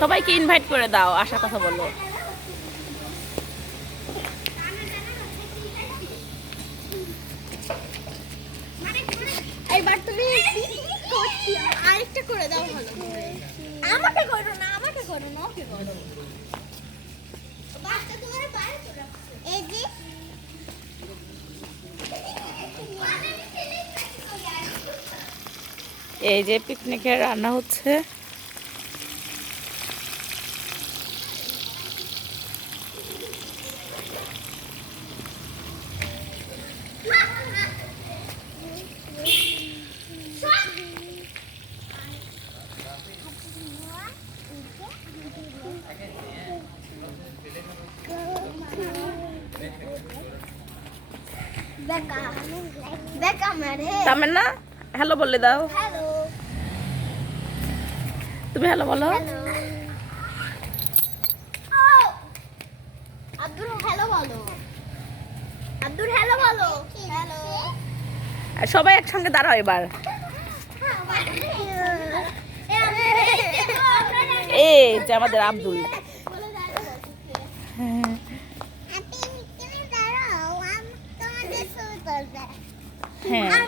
সবাইকে ইনভাইট করে দাও, আসার কথা বলো। এইবার তুমি আরেকটা করে দাও ভালো করে। আমাকে করো না, আমাকে করো না, ওকে করো। বাচ্চা তোমার বাইরে করে রাখছো। এই যে এই যে পিকনিকের রান্না হচ্ছে। বেকা বেকা মারে। তামেন্না হ্যালো বলে দাও। হ্যালো তুমি হ্যালো বলো। হ্যালো। আব্দুল হ্যালো বলো। আব্দুল হ্যালো বলো। হ্যালো। আর সবাই একসঙ্গে দাঁড়াও এবার। এই যে আমাদের আব্দুল। হ্যাঁ